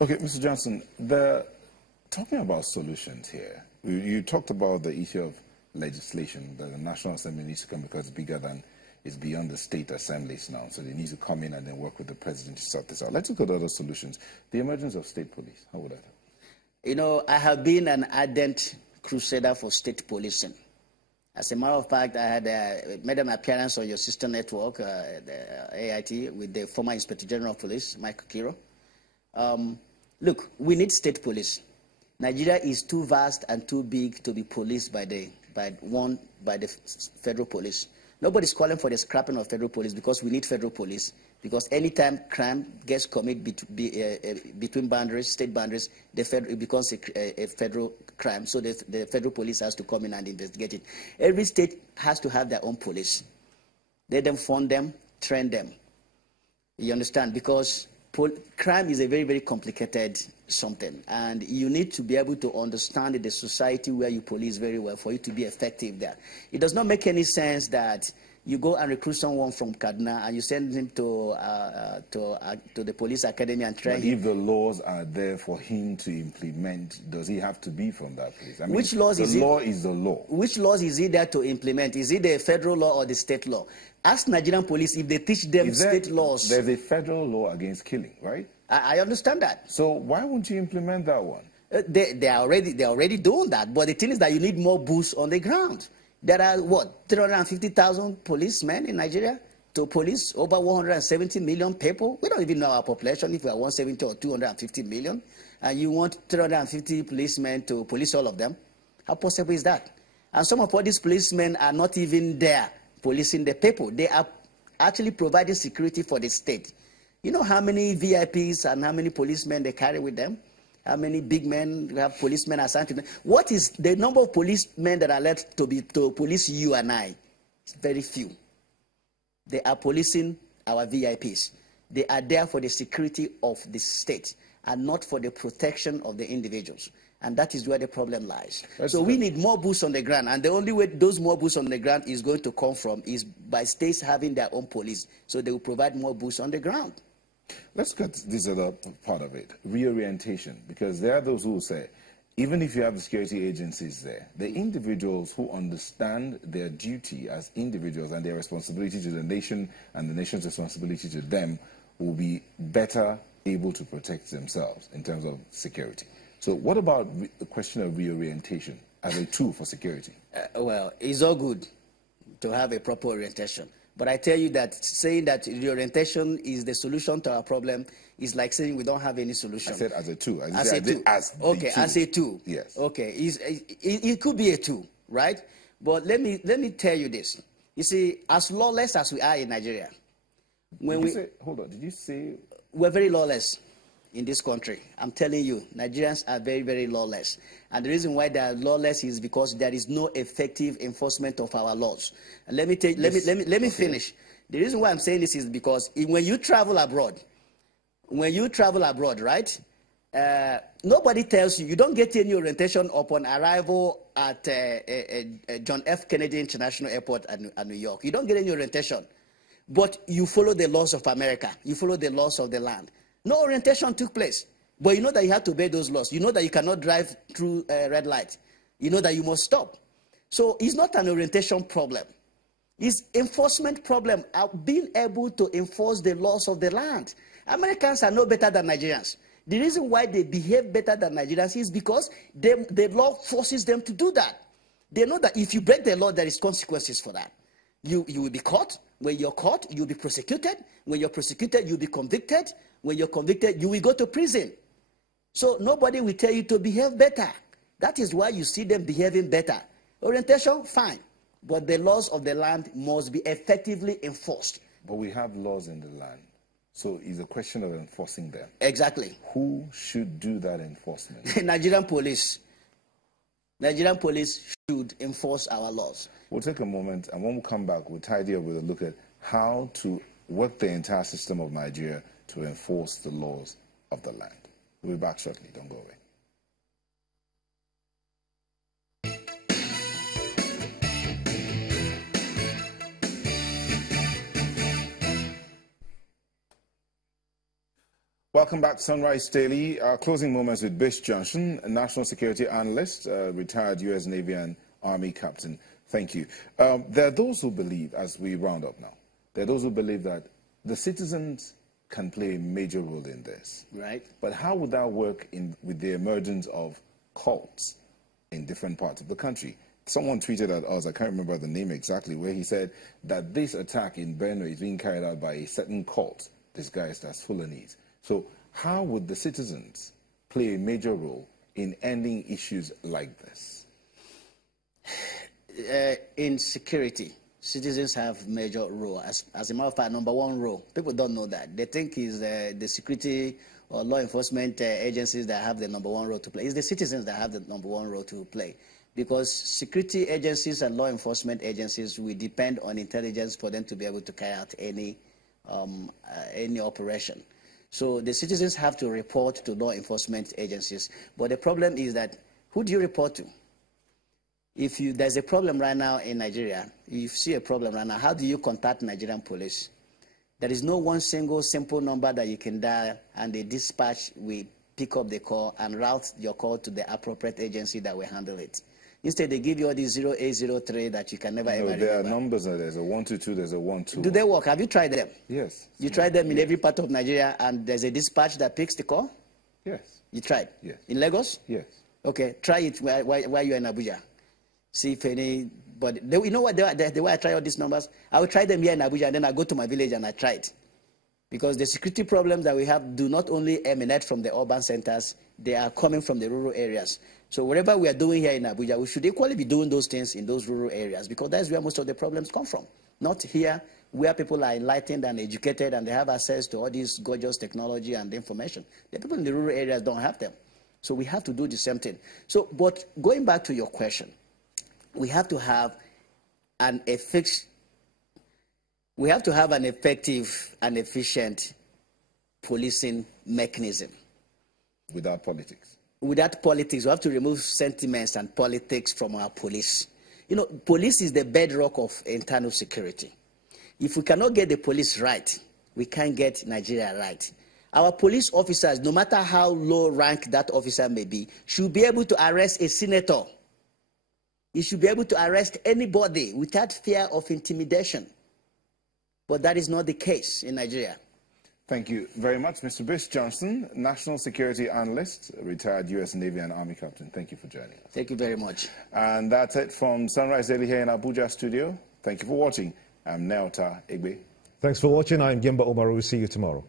Okay, Mr. Johnson, talking about solutions here, you talked about the issue of legislation that the National Assembly needs to come because it's beyond the state assemblies now, so they need to come in and then work with the president to sort this out. Let's look at other solutions. The emergence of state police, how would that help? You know, I have been an ardent crusader for state policing. As a matter of fact, I had made an appearance on your sister network, the AIT, with the former Inspector General of Police, Michael Kiro. Look, we need state police. Nigeria is too vast and too big to be policed by the federal police. Nobody's calling for the scrapping of federal police because we need federal police. Because anytime crime gets committed between boundaries, state boundaries, it becomes a federal crime. So the federal police has to come in and investigate it. Every state has to have their own police. Let them fund them, train them. You understand? Because crime is a very, very complicated something. And you need to be able to understand the society where you police very well for you to be effective there. It does not make any sense that you go and recruit someone from Kaduna and you send him to the police academy and train him. If the laws are there for him to implement, does he have to be from that place? I mean, which laws the law is the law. Which laws is he there to implement? Is it the federal law or the state law? Ask Nigerian police if they teach them state laws. There's a federal law against killing, right? I understand that. So why won't you implement that one? They're already doing that. But the thing is that you need more boots on the ground. There are, 350,000 policemen in Nigeria to police over 170 million people? We don't even know our population, if we are 170 or 250 million. And you want 350 policemen to police all of them? How possible is that? And some of all these policemen are not even there policing the people. They are actually providing security for the state. You know how many VIPs and how many policemen they carry with them? How many big men have policemen assigned to them? What is the number of policemen that are left to police you and I? It's very few. They are policing our VIPs. They are there for the security of the state and not for the protection of the individuals. And that is where the problem lies. So we need more boots on the ground. And the only way those more boots on the ground is going to come from is by states having their own police. So they will provide more boots on the ground. Let's get this other part of it, reorientation, because there are those who will say, even if you have the security agencies there, the individuals who understand their duty as individuals and their responsibility to the nation and the nation's responsibility to them will be better able to protect themselves in terms of security. So what about the question of reorientation as a tool for security? Well, it's all good to have a proper orientation. But I tell you that saying that reorientation is the solution to our problem is like saying we don't have any solution. I said as a tool. As a tool. As a tool. Yes. Okay, it could be a tool, right? But let me tell you this. You see, as lawless as we are in Nigeria, hold on, did you say? We're very lawless in this country. I'm telling you, Nigerians are very, very lawless. And the reason why they are lawless is because there is no effective enforcement of our laws. And let me finish. The reason why I'm saying this is because when you travel abroad, right, nobody tells you, you don't get any orientation upon arrival at John F. Kennedy International Airport at New York. You don't get any orientation. But you follow the laws of America. You follow the laws of the land. No orientation took place. But you know that you have to obey those laws. You know that you cannot drive through red light. You know that you must stop. So it's not an orientation problem. It's enforcement problem. Being able to enforce the laws of the land. Americans are no better than Nigerians. The reason why they behave better than Nigerians is because the law forces them to do that. They know that if you break the law, there is consequences for that. You will be caught. When you're caught, you'll be prosecuted. When you're prosecuted, you'll be convicted. When you're convicted, you will go to prison. So nobody will tell you to behave better. That is why you see them behaving better. Orientation, fine. But the laws of the land must be effectively enforced. But we have laws in the land. So it's a question of enforcing them. Exactly. Who should do that enforcement? Nigerian police. Nigerian police should enforce our laws. We'll take a moment, and when we come back, we'll tidy up with a look at how to work the entire system of Nigeria to enforce the laws of the land. We'll be back shortly. Don't go away. Welcome back to Sunrise Daily. Our closing moments with Bish Johnson, a national security analyst, retired U.S. Navy and Army captain. Thank you. There are those who believe, as we round up now, there are those who believe that the citizens can play a major role in this. Right. But how would that work with the emergence of cults in different parts of the country? Someone tweeted at us, I can't remember the name exactly, where he said that this attack in Benue is being carried out by a certain cult disguised as Fulanese. So how would the citizens play a major role in ending issues like this? In security, citizens have major role. As a matter of fact, number one role. People don't know that. They think is the security or law enforcement agencies that have the number one role to play. It's the citizens that have the number one role to play. Because security agencies and law enforcement agencies will depend on intelligence for them to be able to carry out any operation. So the citizens have to report to law enforcement agencies. But the problem is that, who do you report to? If there's a problem right now in Nigeria, you see a problem right now, how do you contact Nigerian police? There is no one single simple number that you can dial, and the dispatch will pick up the call and route your call to the appropriate agency that will handle it. Instead, they give you all these 0803 that you can never ever remember. There are numbers. There's a 122, there's a 12. Do they work? Have you tried them? Yes. You tried them in every part of Nigeria, and there's a dispatch that picks the call? Yes. You tried? Yes. In Lagos? Yes. Okay, try it while you're in Abuja. See if anybody... You know what? The way I try all these numbers, I will try them here in Abuja, and then I go to my village and I try it. Because the security problems that we have do not only emanate from the urban centers, they are coming from the rural areas. So whatever we are doing here in Abuja, we should equally be doing those things in those rural areas, because that's where most of the problems come from. Not here, where people are enlightened and educated and they have access to all this gorgeous technology and information. The people in the rural areas don't have them. So we have to do the same thing. So, but going back to your question, we have to have an effective and efficient policing mechanism. Without politics. Without politics, we have to remove sentiments and politics from our police. You know, police is the bedrock of internal security. If we cannot get the police right, we can't get Nigeria right. Our police officers, no matter how low rank that officer may be, should be able to arrest a senator. He should be able to arrest anybody without fear of intimidation. But that is not the case in Nigeria. Thank you very much, Mr. Bish Johnson, National Security Analyst, retired U.S. Navy and Army Captain. Thank you for joining us. Thank you very much. And that's it from Sunrise Daily here in Abuja studio. Thank you for watching. I'm Neota Igbe. Thanks for watching. I'm Gimba Omaru. See you tomorrow.